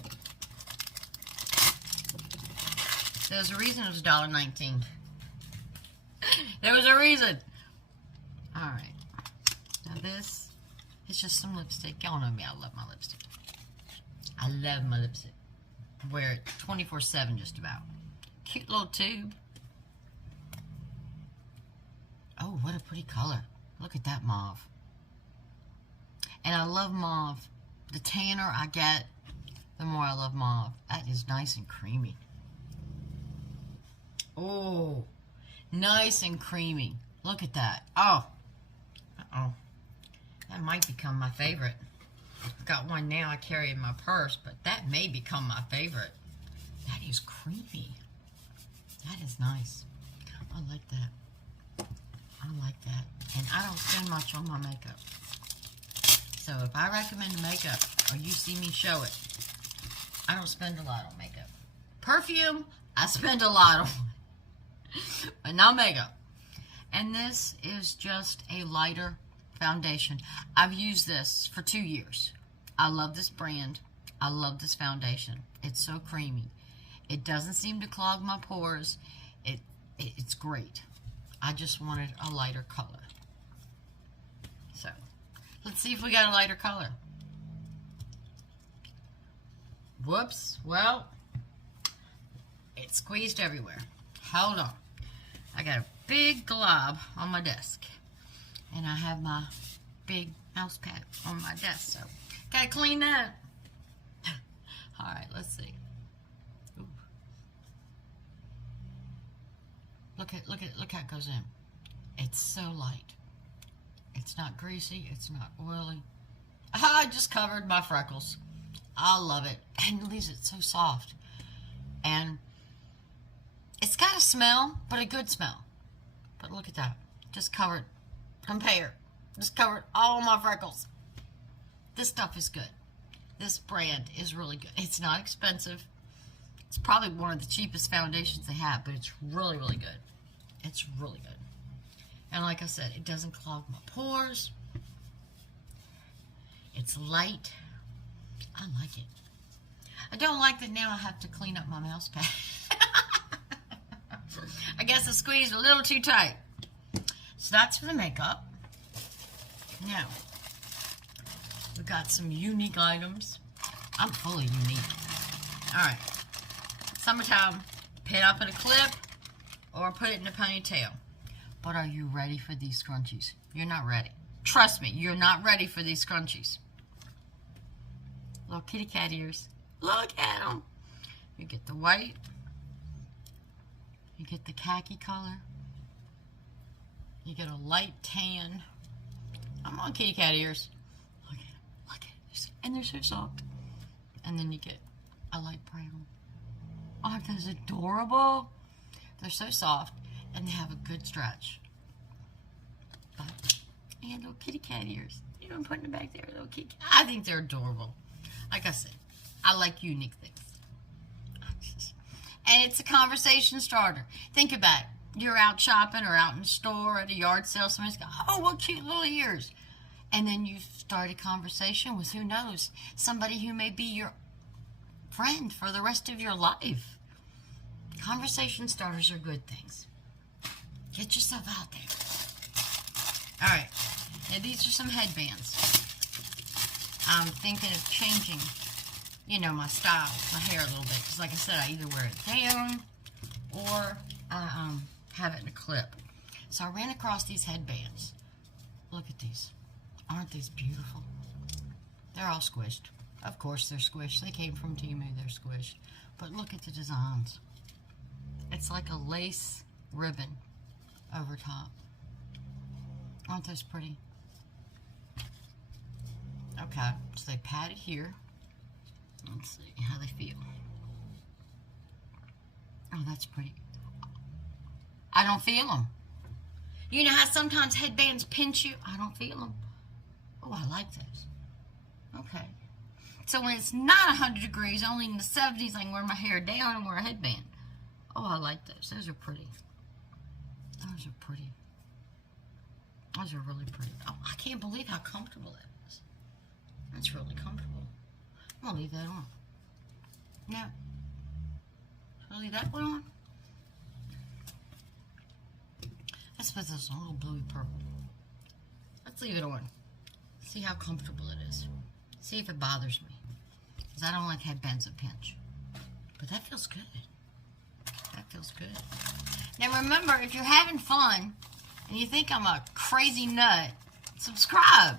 There's a reason it was $1.19. There was a reason. Alright. Now this is just some lipstick. Y'all know me. I love my lipstick. I love my lipstick. I wear it 24/7 just about. Cute little tube. Oh, what a pretty color. Look at that mauve. And I love mauve. The tanner I get, the more I love mauve. That is nice and creamy. Oh, nice and creamy. Look at that. Oh. Uh-oh. That might become my favorite. I've got one now I carry in my purse, but that may become my favorite. That is creamy. That is nice. I like that. I like that. And I don't spend much on my makeup. So if I recommend makeup, or you see me show it, I don't spend a lot on makeup. Perfume, I spend a lot on. But not makeup. And this is just a lighter foundation. I've used this for 2 years. I love this brand. I love this foundation. It's so creamy. It doesn't seem to clog my pores. It's great. I just wanted a lighter color. So, let's see if we got a lighter color. Whoops. Well, it's squeezed everywhere. Hold on. I got a big glob on my desk. And I have my big mouse pad on my desk, so gotta clean that. All right, let's see. Ooh. Look how it goes in. It's so light. It's not greasy. It's not oily. I just covered my freckles. I love it, and it leaves it so soft. And it's got a smell, but a good smell. But look at that. Just covered. Compare. Just covered all my freckles. This stuff is good. This brand is really good. It's not expensive. It's probably one of the cheapest foundations they have, but it's really, really good. It's really good. And like I said, it doesn't clog my pores. It's light. I like it. I don't like that now I have to clean up my mouse pad. I guess I squeezed a little too tight. So that's for the makeup. Now, we've got some unique items. I'm fully unique. Alright. Summertime. Pin up in a clip or put it in a ponytail. But are you ready for these scrunchies? You're not ready. Trust me, you're not ready for these scrunchies. Little kitty cat ears. Look at them. You get the white. You get the khaki color. You get a light tan. I'm on kitty cat ears. Look at it. Look at it. And they're so soft. And then you get a light brown. Aren't those adorable? They're so soft. And they have a good stretch. But, and little kitty cat ears. You know, I'm putting them back there. Little kitty cat. I think they're adorable. Like I said, I like unique things. And it's a conversation starter. Think about it. You're out shopping or out in the store at a yard sale. Somebody's got, oh, what cute little ears. And then you start a conversation with, who knows, somebody who may be your friend for the rest of your life. Conversation starters are good things. Get yourself out there. All right. Now, these are some headbands. I'm thinking of changing, you know, my style, my hair a little bit. Because like I said, I either wear it down or I have it in a clip. So I ran across these headbands. Look at these. Aren't these beautiful? They're all squished. Of course they're squished. They came from Temu. They're squished. But look at the designs. It's like a lace ribbon over top. Aren't those pretty? Okay, so they pat it here. Let's see how they feel. Oh, that's pretty. I don't feel them. You know how sometimes headbands pinch you? I don't feel them. Oh, I like those. Okay. So when it's not 100 degrees, only in the 70s, I can wear my hair down and wear a headband. Oh, I like those. Those are pretty. Those are pretty. Those are really pretty. Oh, I can't believe how comfortable that is. That's really comfortable. I'm going to leave that on. Now, should I leave that one on? Let's put this on a little bluey purple. Let's leave it on. See how comfortable it is. See if it bothers me. Because I don't like headbands that pinch. But that feels good. That feels good. Now remember, if you're having fun and you think I'm a crazy nut, subscribe.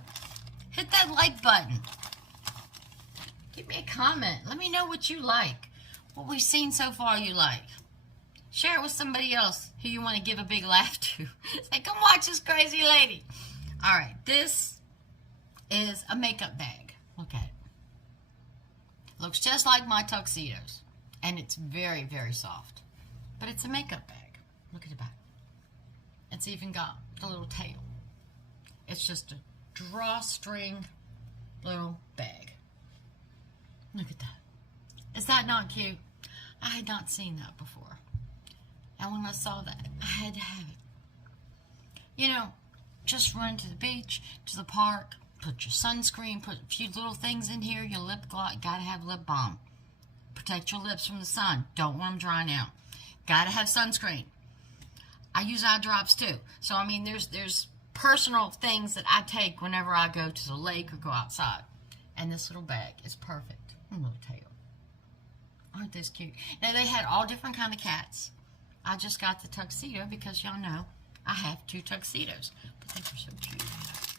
Hit that like button. Give me a comment. Let me know what you like. What we've seen so far you like. Share it with somebody else who you want to give a big laugh to. Say, come watch this crazy lady. Alright, this is a makeup bag. Look at it. Looks just like my tuxedos. And it's very, very soft. But it's a makeup bag. Look at the back. It's even got the little tail. It's just a drawstring little bag. Look at that. Is that not cute? I had not seen that before. And when I saw that, I had to have it. You know, just run to the beach, to the park, put your sunscreen, put a few little things in here, your lip gloss, gotta have lip balm. Protect your lips from the sun. Don't want them drying out. Gotta have sunscreen. I use eye drops too. So, I mean, there's personal things that I take whenever I go to the lake or go outside. And this little bag is perfect. Little tail. Aren't those cute? Now, they had all different kind of cats. I just got the tuxedo because y'all know I have 2 tuxedos, but they are so cute.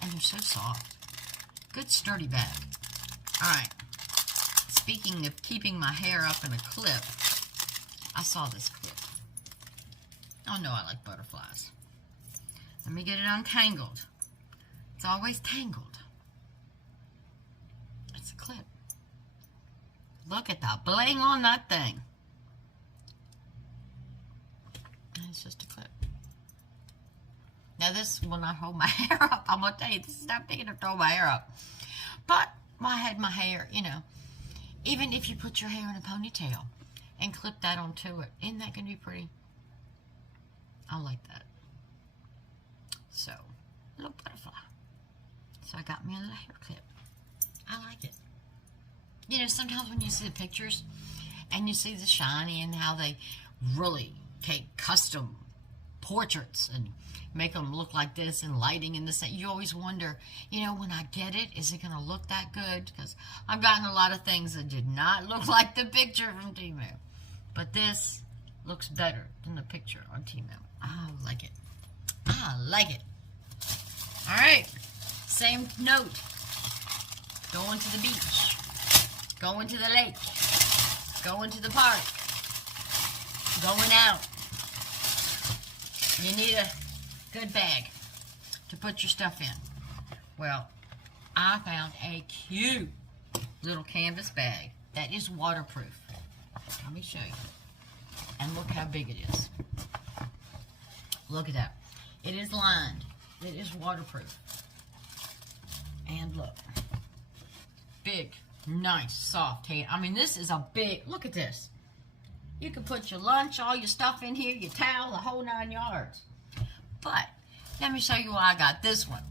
And they're so soft. Good sturdy bag. Alright. Speaking of keeping my hair up in a clip, I saw this clip. Oh no, I like butterflies. Let me get it untangled. It's always tangled. It's a clip. Look at the bling on that thing. And it's just a clip. Now this will not hold my hair up. I'm going to tell you, this is not big enough to hold my hair up. But I had my hair, you know, even if you put your hair in a ponytail and clip that onto it, isn't that going to be pretty? I like that. So, little butterfly. So I got me a little hair clip. I like it. You know, sometimes when you see the pictures and you see the shiny and how they really take custom portraits and make them look like this and lighting and this, you always wonder, you know, when I get it, is it going to look that good? Because I've gotten a lot of things that did not look like the picture from Temu. But this looks better than the picture on Temu. I like it. I like it. All right. Same note. Going to the beach. Going to the lake. Going to the park. Going out. You need a good bag to put your stuff in. Well, I found a cute little canvas bag that is waterproof. Let me show you. And look how big it is. Look at that. It is lined. It is waterproof. And look. Big, nice, soft hand. I mean, this is a big, look at this. You can put your lunch, all your stuff in here, your towel, the whole 9 yards. But, let me show you why I got this one.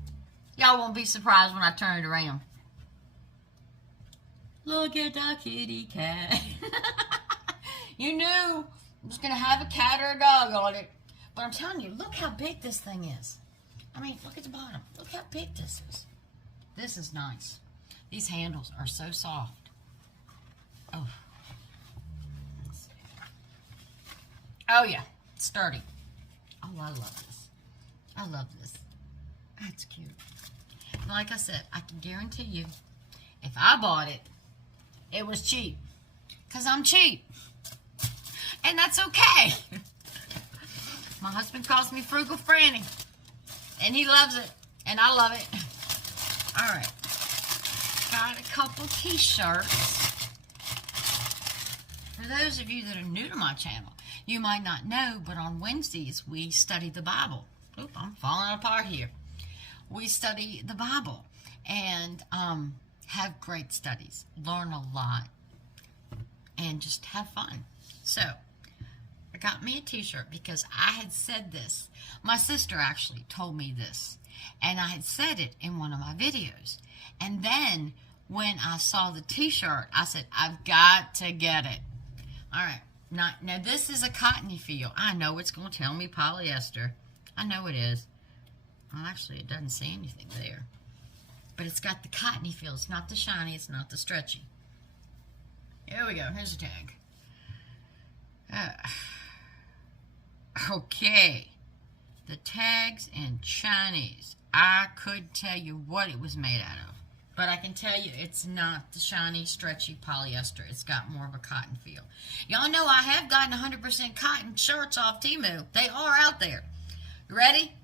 Y'all won't be surprised when I turn it around. Look at the kitty cat. You knew it was going to have a cat or a dog on it. But I'm telling you, look how big this thing is. I mean, look at the bottom. Look how big this is. This is nice. These handles are so soft. Oh. Oh, yeah. Sturdy. Oh, I love this. I love this. That's cute. Like I said, I can guarantee you, if I bought it, it was cheap. Because I'm cheap. And that's okay. My husband calls me Frugal Franny. And he loves it. And I love it. All right. Got a couple t-shirts. For those of you that are new to my channel, you might not know, but on Wednesdays we study the Bible. Oop, I'm falling apart here. We study the Bible and have great studies, learn a lot, and just have fun. So, I got me a t-shirt because I had said this. My sister actually told me this, and I had said it in one of my videos. And then, when I saw the t-shirt, I said, I've got to get it. All right. Now, this is a cottony feel. I know it's going to tell me polyester. I know it is. Well, actually, it doesn't say anything there. But it's got the cottony feel. It's not the shiny. It's not the stretchy. Here we go. Here's the tag. Okay. The tag's in Chinese. I couldn't tell you what it was made out of. But I can tell you it's not the shiny, stretchy polyester. It's got more of a cotton feel. Y'all know I have gotten 100% cotton shirts off Temu. They are out there. You ready?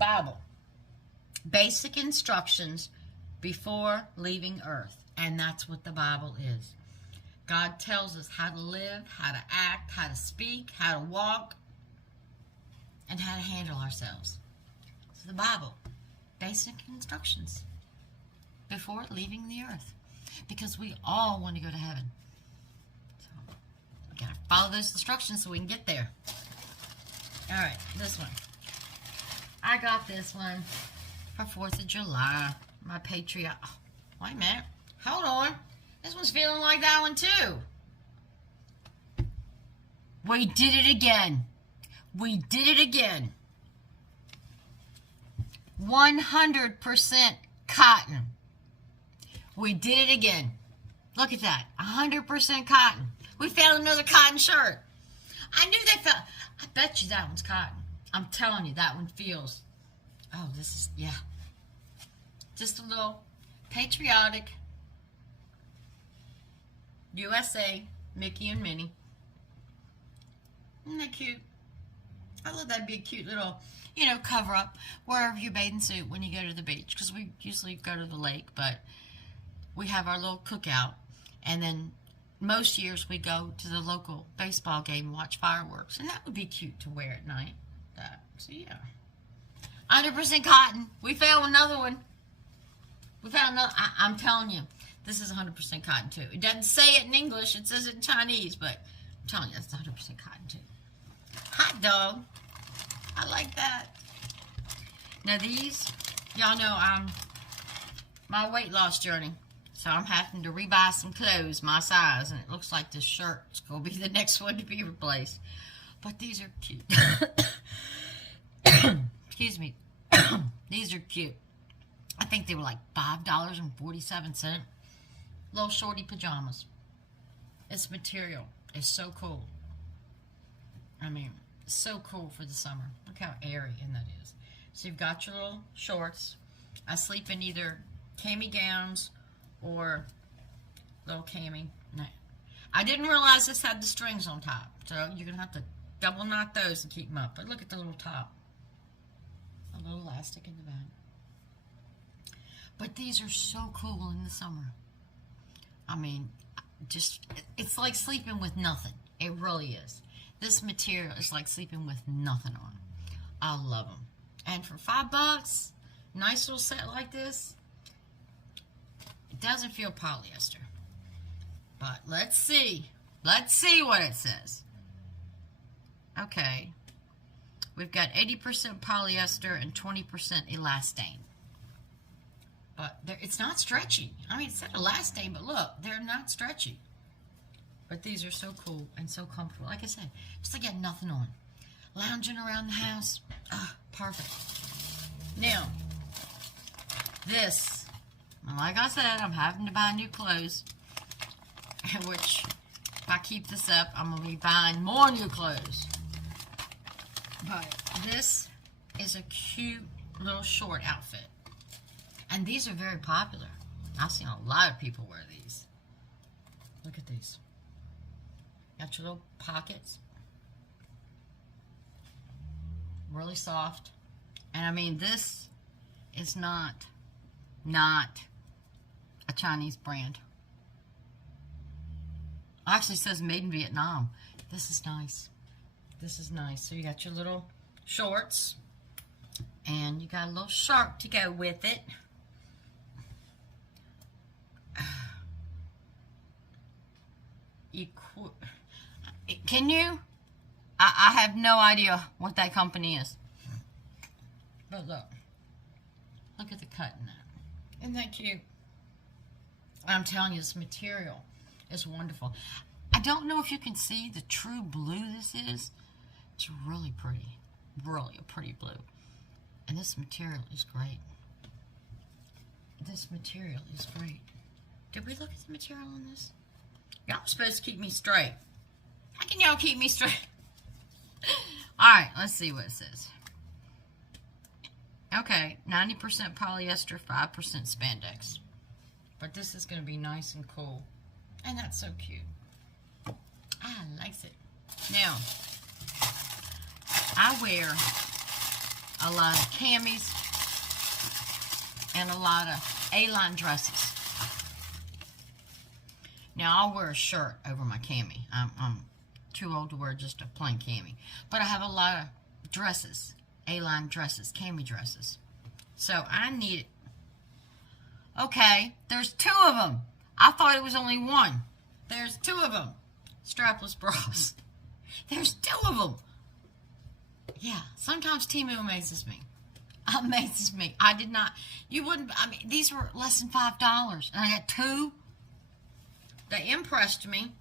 Bible. Basic instructions before leaving earth. And that's what the Bible is. God tells us how to live, how to act, how to speak, how to walk, and how to handle ourselves. It's the Bible. Basic instructions before leaving the earth, because we all want to go to heaven. So we gotta follow those instructions so we can get there. All right, this one. I got this one for 4th of July. My Patriot. Oh, wait a minute. Hold on. This one's feeling like that one too. We did it again. We did it again. 100% cotton. We did it again. Look at that. 100% cotton. We found another cotton shirt. I knew they felt. I bet you that one's cotton. I'm telling you, that one feels. Oh, this is, yeah. Just a little patriotic USA Mickey and Minnie. Isn't that cute? I thought that'd be a cute little, cover up wherever you bathing suit when you go to the beach. Because we usually go to the lake, but we have our little cookout. And then most years we go to the local baseball game and watch fireworks. And that would be cute to wear at night. So yeah. 100% cotton. We found another one. We found another. I'm telling you, this is 100% cotton too. It doesn't say it in English. It says it in Chinese, but I'm telling you, it's 100% cotton too. Hot dog. I like that. Now these, y'all know I'm my weight loss journey. So I'm having to rebuy some clothes my size, and it looks like this shirt is going to be the next one to be replaced. But these are cute. Excuse me. These are cute. I think they were like $5.47. Little shorty pajamas. This material is so cool. I mean, so cool for the summer. Look how airy and that is. So you've got your little shorts. I sleep in either cami gowns or little cami. No. I didn't realize this had the strings on top. So you're going to have to double knot those and keep them up. But look at the little top. A little elastic in the back. But these are so cool in the summer. I mean, it's like sleeping with nothing. It really is. This material is like sleeping with nothing on. I love them. And for $5, nice little set like this, it doesn't feel polyester. But let's see. Let's see what it says. Okay. We've got 80% polyester and 20% elastane. But it's not stretchy. I mean, it said elastane, but look, they're not stretchy. But these are so cool and so comfortable. Like I said, just like you had nothing on. Lounging around the house. Ah, perfect. Now, this, like I said, I'm having to buy new clothes. Which, if I keep this up, I'm going to be buying more new clothes. But this is a cute little short outfit. And these are very popular. I've seen a lot of people wear these. Look at these. Got your little pockets. Really soft. And I mean, this is not a Chinese brand. Actually, it says made in Vietnam. This is nice. This is nice. So you got your little shorts. And you got a little shirt to go with it. Can you? I have no idea what that company is. But look. Look at the cut in that. Isn't that cute? I'm telling you, this material is wonderful. I don't know if you can see the true blue this is. It's really pretty. Really a pretty blue. And this material is great. This material is great. Did we look at the material on this? Y'all are supposed to keep me straight. How can y'all keep me straight? Alright, let's see what it says. Okay, 90% polyester, 5% spandex. But this is going to be nice and cool. And that's so cute. I like it. Now, I wear a lot of camis and a lot of A-line dresses. Now, I'll wear a shirt over my cami. I'm too old to wear just a plain cami. But I have a lot of dresses, A-line dresses, cami dresses. So I need it. Okay, there's 2 of them. I thought it was only 1. There's 2 of them. Strapless bras. There's 2 of them. Yeah, sometimes Temu amazes me. Amazes me. I did not, you wouldn't, I mean, these were less than $5. And I got 2. They impressed me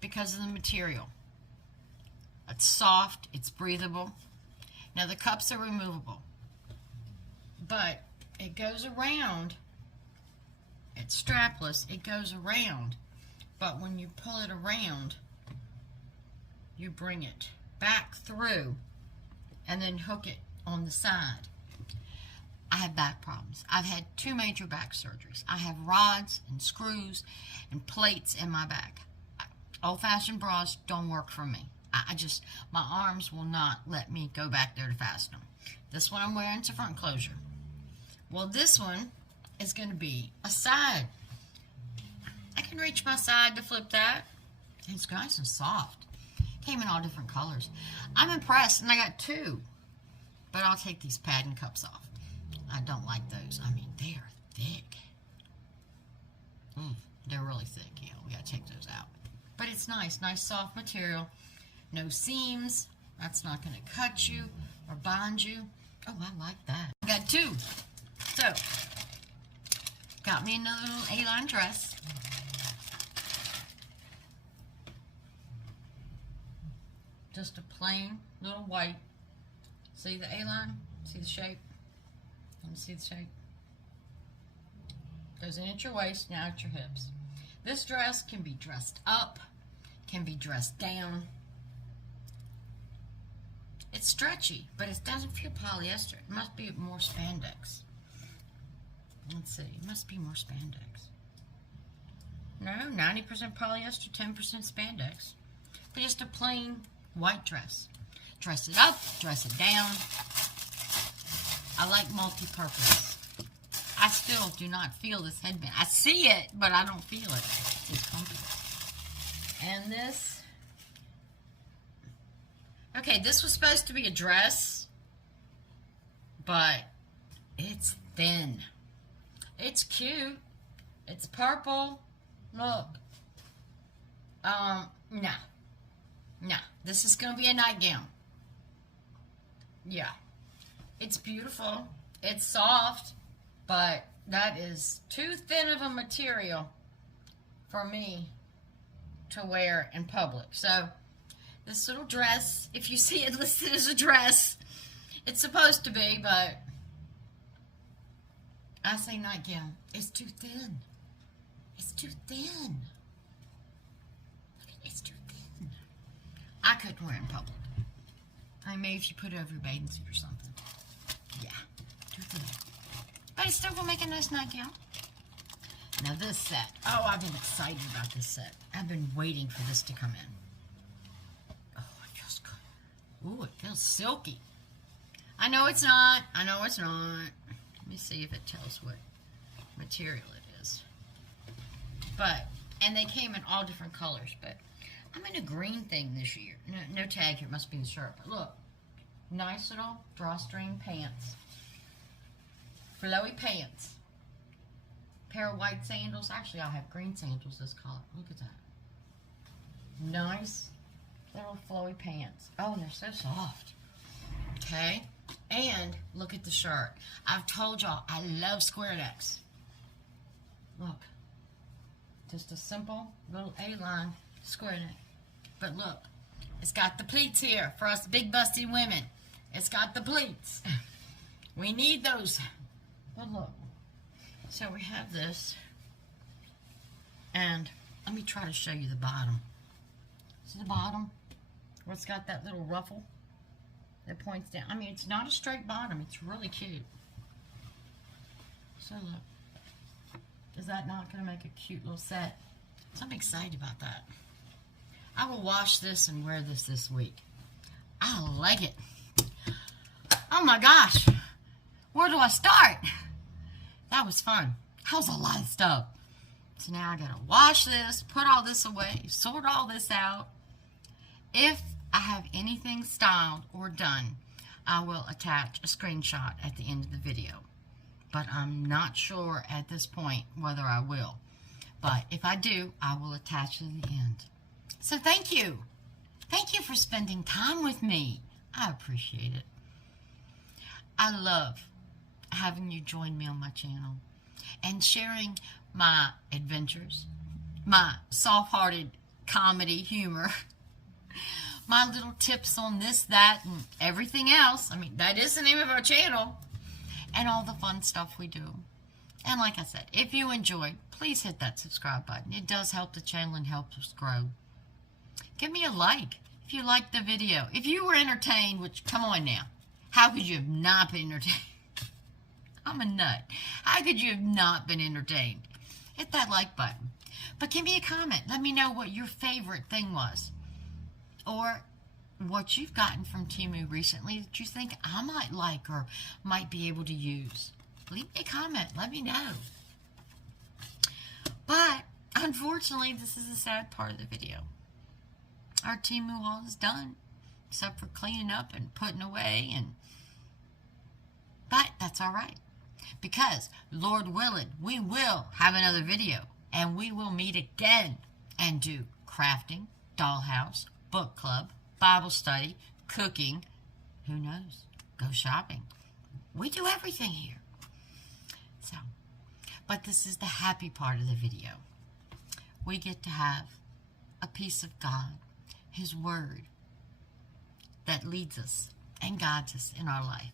because of the material. It's soft, it's breathable. Now the cups are removable. But it goes around. It's strapless. It goes around. But when you pull it around, you bring it back through and then hook it on the side. I have back problems. I've had 2 major back surgeries. I have rods and screws and plates in my back. Old-fashioned bras don't work for me. My arms will not let me go back there to fasten them. This one I'm wearing is a front closure. Well, this one is going to be a side. I can reach my side to flip that. It's nice and soft. Came in all different colors. I'm impressed, and I got 2. But I'll take these padding cups off. I don't like those. I mean, they are thick. They're really thick. Yeah, we got to take those out. But it's nice. Nice soft material. No seams. That's not going to cut you or bind you. Oh, I like that. I got 2. So, got me another little A-line dress. Just a plain little white. See the A-line? See the shape? Let me see the shape. Goes in at your waist, now at your hips. This dress can be dressed up, can be dressed down. It's stretchy, but it doesn't feel polyester. It must be more spandex. Let's see, it must be more spandex. No, 90% polyester, 10% spandex. But just a plain white dress. Dress it up, dress it down. I like multi-purpose. I still do not feel this headband. I see it, but I don't feel it. It's comfy. And this. Okay, this was supposed to be a dress, but it's thin. It's cute. It's purple. Look. No. No. This is going to be a nightgown. Yeah. It's beautiful. It's soft, but that is too thin of a material for me to wear in public. So, this little dress, if you see it listed as a dress, it's supposed to be, but I say nightgown. It's too thin. It's too thin. It's too thin. I couldn't wear it in public. I mean, maybe if you put it over your bathing suit or something. Yeah, too thin. But it's still going to make a nice nightgown. Now this set. Oh, I've been excited about this set. I've been waiting for this to come in. Oh, it feels good. Ooh, it feels silky. I know it's not. I know it's not. Let me see if it tells what material it is. But, and they came in all different colors, but I'm in a green thing this year. No tag here. It must be the shirt. But look. Nice little drawstring pants. Flowy pants. Pair of white sandals. Actually, I have green sandals this color. Look at that. Nice little flowy pants. Oh, and they're so soft. Okay. And look at the shirt. I've told y'all I love square necks. Look. Just a simple little A-line square neck. But look. It's got the pleats here for us big busty women. It's got the pleats. We need those. But look. So we have this. And let me try to show you the bottom. See the bottom? Where it's got that little ruffle that points down. I mean, it's not a straight bottom. It's really cute. So look. Is that not going to make a cute little set? So I'm excited about that. I will wash this and wear this week. I like it. Oh my gosh. Where do I start? That was fun. That was a lot of stuff. So now I gotta wash this, put all this away, sort all this out. If I have anything styled or done, I will attach a screenshot at the end of the video. But I'm not sure at this point whether I will. But if I do, I will attach it at the end. So thank you. Thank you for spending time with me. I appreciate it. I love having you join me on my channel and sharing my adventures, my soft-hearted comedy humor, my little tips on this, that, and everything else. I mean, that is the name of our channel, and all the fun stuff we do. And like I said, if you enjoyed, please hit that subscribe button. It does help the channel and helps us grow. Give me a like if you liked the video, if you were entertained, which, come on now, how could you have not been entertained? I'm a nut. How could you have not been entertained? Hit that like button. But give me a comment. Let me know what your favorite thing was. Or what you've gotten from Temu recently that you think I might like or might be able to use. Leave me a comment. Let me know. But, unfortunately, this is a sad part of the video. Our Temu haul is done. Except for cleaning up and putting away. But that's all right. Because, Lord willing, we will have another video. And we will meet again and do crafting, dollhouse, book club, Bible study, cooking, who knows, go shopping. We do everything here. So, but this is the happy part of the video. We get to have a piece of God, His Word, that leads us and guides us in our life.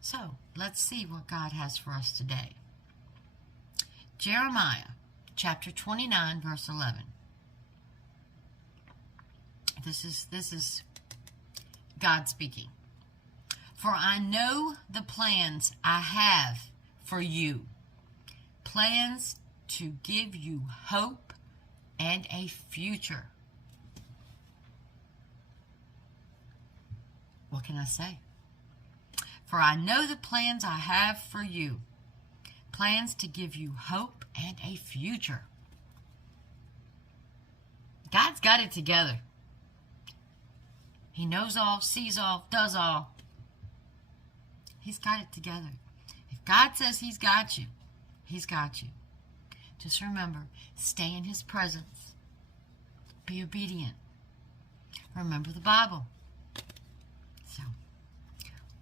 So, let's see what God has for us today. Jeremiah, chapter 29, verse 11. This is God speaking. For I know the plans I have for you. Plans to give you hope and a future. What can I say? For I know the plans I have for you. Plans to give you hope and a future. God's got it together. He knows all, sees all, does all. He's got it together. If God says He's got you, He's got you. Just remember, stay in His presence. Be obedient. Remember the Bible. So,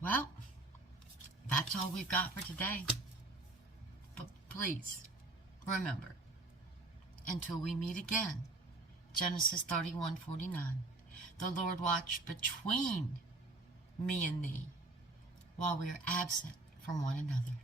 well, that's all we've got for today. But please, remember, until we meet again, Genesis 31:49, the Lord watched between me and thee while we are absent from one another.